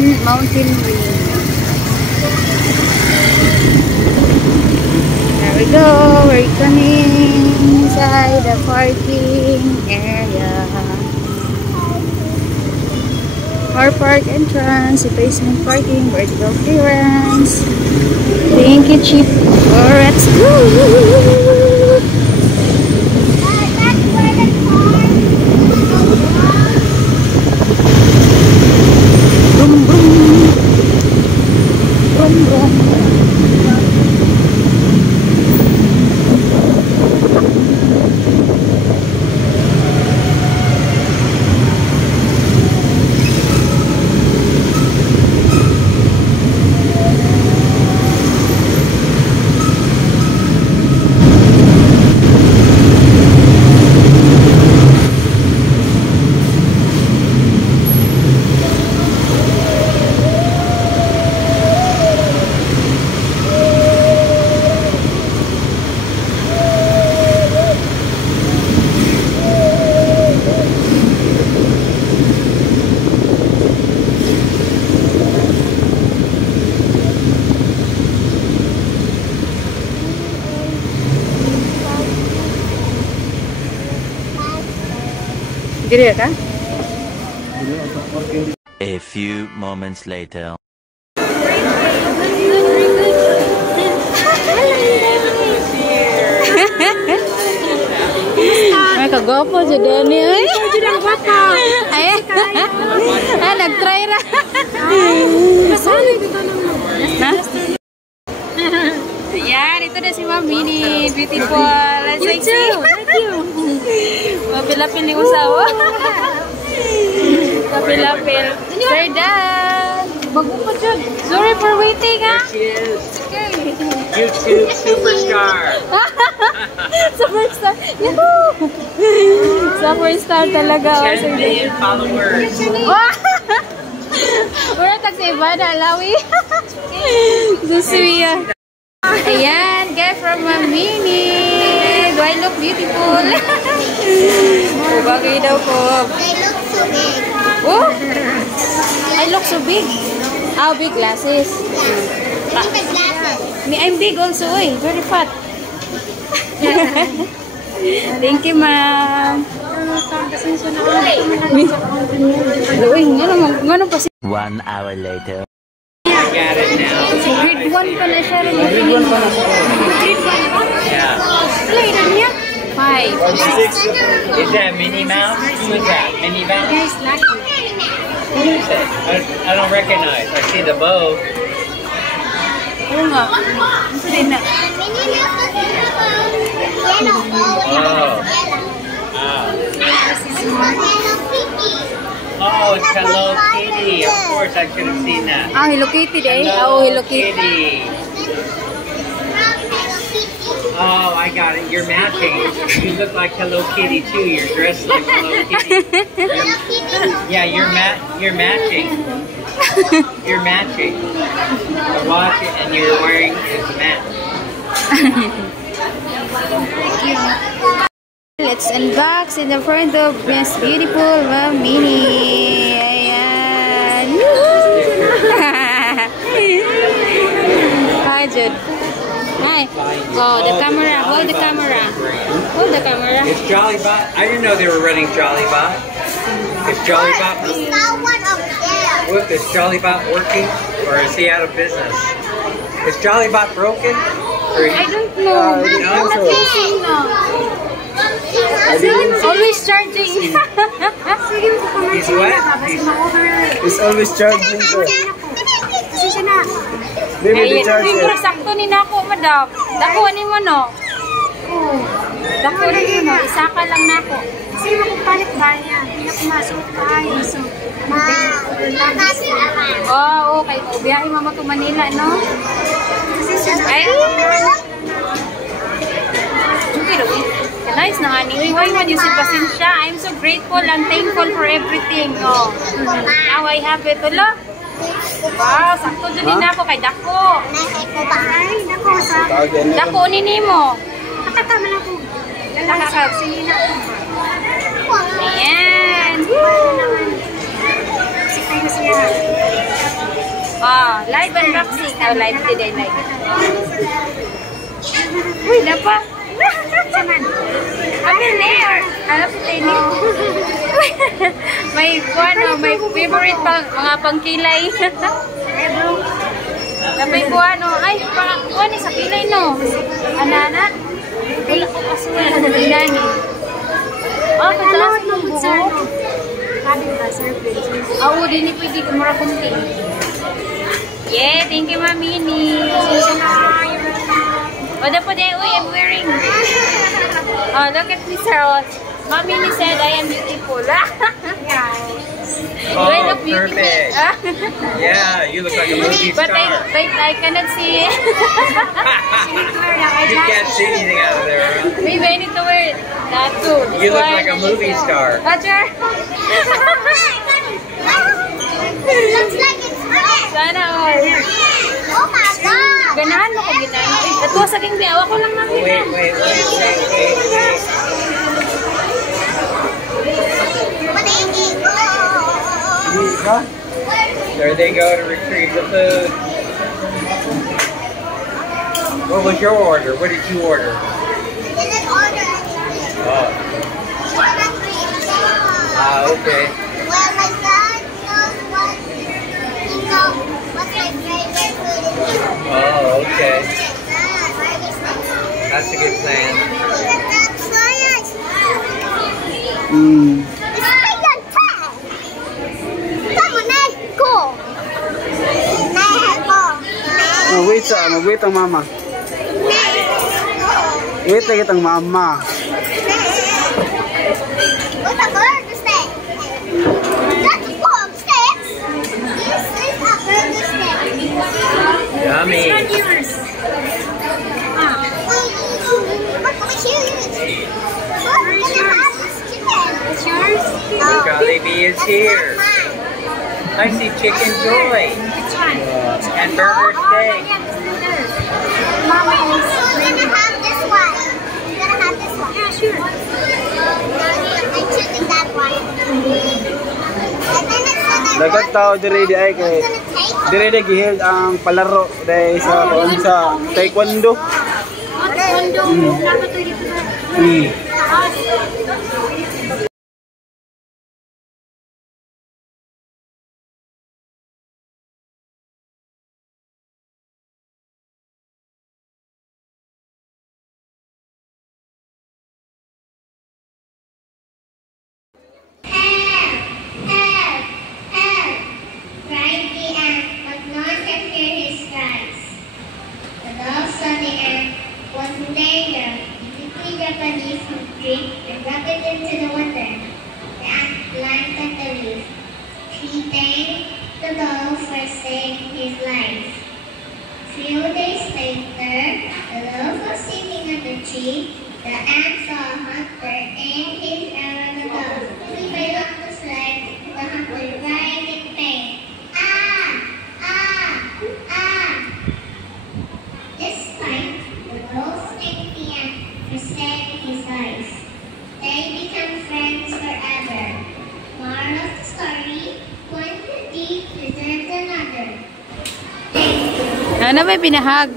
Mountain View. There we go. We're coming inside the parking area. Car park entrance, replacement parking, vertical clearance. Thank you, Chief. Let's go. Boom, boom. Boom, boom. A few moments later. Ay, kagwapo si Danny. Ay, nag-try na. Ayan, ito na si Ma'am Minnie. Beautiful. Let's see. Mapilapil ni usawa. Mapilapil. Sir Dan. Bago dyan. Sorry for waiting, ha? There she is. YouTube superstar. Superstar. Yahoo! Superstar talaga. 10 million followers. Wala tag sa iba na, Alawi. Susuya. Ayan, get from Ma'am Minnie. Do I look beautiful? Bagay daw po. They look so big. Oh! I look so big. Oh, big glasses. Look at glasses. I'm big also, eh. Very fat. Thank you, Ma'am. Uy, nga pa si... 1 hour later. I got it now. Grade 1 pa na siya. Grade 1 pa na siya. Grade 1 pa? Yeah. Wala, ilan niya? 5. Is that Minnie Mouse? Who is that? Minnie Mouse? Yes, lucky. What is it? I don't recognize. I see the bow. Oo nga. Ito din na. Yellow bow. Oh. Oh, it's Hello Kitty. Of course, I should have seen that. Ah, Hello Kitty day. Oh, Hello Kitty. Oh, I got it. You're matching. You look like Hello Kitty too. You're dressed like Hello Kitty. Yeah, you're matching. You're matching. The watch and you're wearing is match. Let's unbox in the front of Miss Beautiful Ma'am Minnie. Ayan. Hi, Jude. Hi. Oh, the camera. Hold the camera. Hold the camera. Is Jollibot? I didn't know they were running Jollibot. Is Jollibot? We saw one over there. Look, is Jollibot working or is he out of business? Is Jollibot broken? Or I don't know. Always charging. he's what? It's always charging, sir. Maybe the Ay, charger. yung sakto ni nako, madam. Dako ni mo, no? Dako ni mo, no? Isaka lang nako. Kasi makupalit ba niya? Hindi na pumasok pa ayos. So, Oh, okay. Biyahe mama to Manila, no? kasi siya Ay! Okay. Nice na nga ni. Why man you see pasensya? I'm so grateful and thankful for everything. Oh. Now I have it. Ulo. Wow, sakto dyan din ako kay Dako. ay, nako sa Dako ni Nemo. nakatama na po. Lalakasag. Sige na. Ayan. Kasi kayo siya. Live unboxing. Oh, live today, live. Uy, napa. Kami layer. Alam po tayo. May may favorite mga pangkilay. May buwano. Ay, buwan sa kilay, no? Anana? Wala ko kasuwala. Nani? Oh, kataas ng buho. Sabi ba, surface? Oo, din pwede kumura kunti. Yeah, thank you, Mamini. Oh, dapat uy, I'm wearing. Oh, look at this hair. Mamini said I am beautiful. Oh, Do I look beautiful? perfect. Yeah, you look like a movie But star. I cannot see it. You can't see anything out of there, huh? Maybe I need to wear that too. You look like a movie star. Roger. Looks like it's red. Sana all. Oh my god. Ganahan mo ko ginahan. Ito sa king biawa ko lang namin. Wait. There they go to retrieve the food. What was your order? What did you order? Didn't order anything. Oh. Okay. Well, my dad knows what's my favorite food in here. Oh, okay. Burger steak. That's a good plan. Look at that science. Hmm. It's big and fat. Come on, let's go. Let's go. Mag-wait sa, mag-wait ang mama. Wait na kitang mama. What's a burger steak? That's a pork steak. This is a burger steak. Yummy. Yours. Look, we choose. Look, we're gonna have this chicken. It's yours? Look, Jollibee is here. I see Chicken Joy Which one? and Burger Steak. Mama is. We're gonna have this one. We're gonna have this one. Yeah, sure. I'm choosing that one. And then it's gonna. Dagat tao dire di ay kay It's gonna take. dire di giheld ang palaro dahil sa taekwondo. Kondo. Dapat ito dito na. Hmm. Cried the ant, but none could hear his cries. The dog saw the ant was in danger. He quickly jumped on his tree and dropped it into the water. The ant climbed up the leaf. He thanked the dog for saving his life. A few days later, the dog was sitting on the tree. The ant saw a hunter aim his arrow at the dog. He fell off the sled. The hunter cried in pain. This time, the dog thanked the ant for saving his life. They become friends forever. Moral of the story: one good deed deserves another. Thank you. Ano may binahag?